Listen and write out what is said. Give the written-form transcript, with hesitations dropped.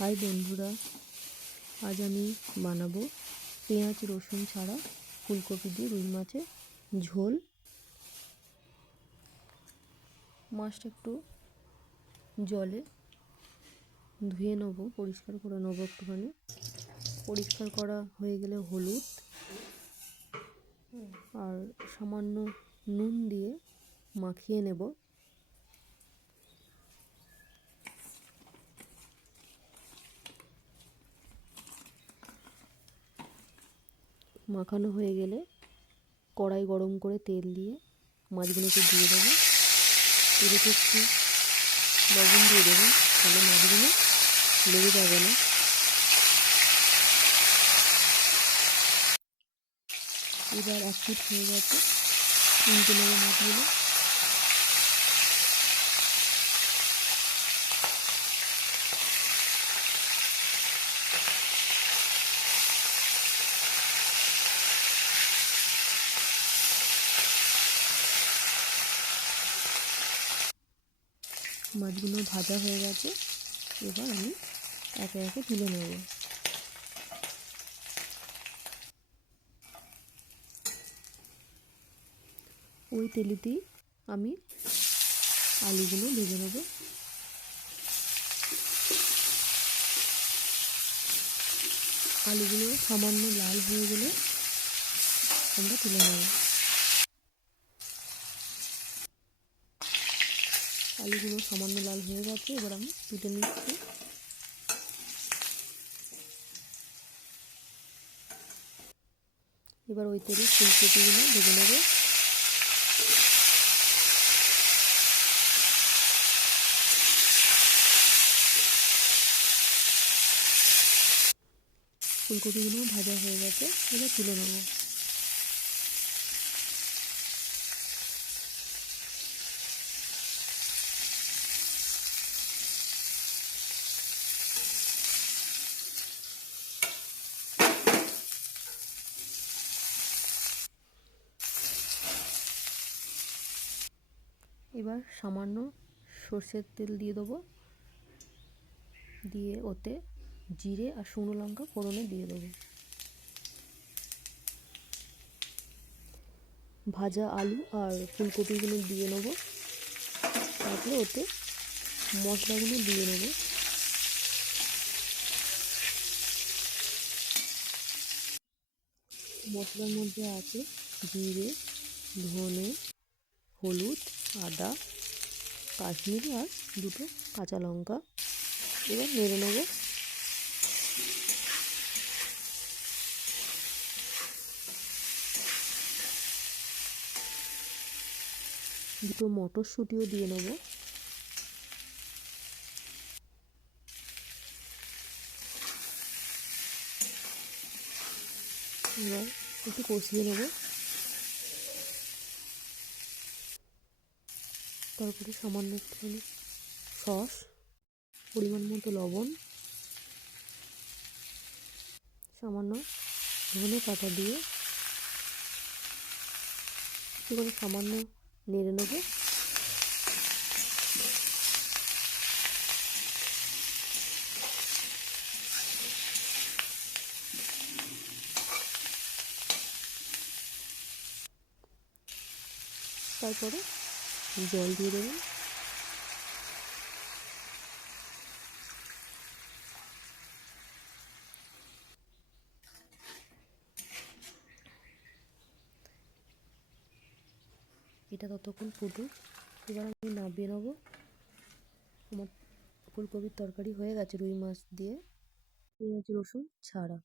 High বন্ধুরা, আজ আমি বানাবো পেঁয়াজ রসুন ছাড়া ফুলকপি দিয়ে রুই মাছের ঝোল। মাছটা একটু জলে ধুয়ে নেবো, পরিষ্কার করে নেবো একটুখানি। পরিষ্কার করা হয়ে গেলে হলুদ আর সামান্য নুন দিয়ে মাখিয়ে নেব। মাখানো হয়ে গেলে কড়াই গরম করে তেল দিয়ে মাছগুলোকে দিয়ে দেবো। এদিকে একটু লবণ দিয়ে দেবেন, তাহলে মাছগুলো লেগে যাবে না। এবার এক পিঠ হয়ে গেছে, উল্টে নেবো মাছগুলো। মাছগুলো ভাজা হয়ে গেছে, এবার আমি একে একে তুলে নেব। ওই তেলেতেই আমি আলুগুলো ভেজে নেব। আলুগুলো সামান্য লাল হয়ে গেলে আমরা তুলে নেব। আলুগুলো সামান্য লাল হয়ে গেছে, এবার আমি তুলে নিচ্ছি। এবার ওই তেলে ফুলকপিগুলো ভেজে নেব। ফুলকপিগুলো ভাজা হয়ে গেছে, এবার তুলে নেব। এবার সামান্য সর্ষের তেল দিয়ে দেবো, দিয়ে ওতে জিরে আর শুকনো লঙ্কা ফোড়নে দিয়ে দেবো। ভাজা আলু আর ফুলকপিগুলো দিয়ে নেব, তারপরে ওতে মশলাগুলো দিয়ে নেব। মশলার মধ্যে আছে জিরে, ধনে, হলুদ, আদা, কাশ্মীরি আর দুটো কাঁচা লঙ্কা। এবার নেড়ে নেব। দুটো মটরশুঁটিও দিয়ে নেব। এবার একটু কষিয়ে নেব। তারপরে সামান্য একটুখানি সস, পরিমাণ মতো লবণ, সামান্য ধনে পাতা দিয়ে একটু করে সামান্য নেড়ে নেব। তারপরে জল দিয়ে দেবেন। এটা ততক্ষণ ফুটুক, এবার আমি নামিয়ে নেব। আমার ফুলকপির তরকারি হয়ে গেছে রুই মাছ দিয়ে পেঁয়াজ রসুন ছাড়া।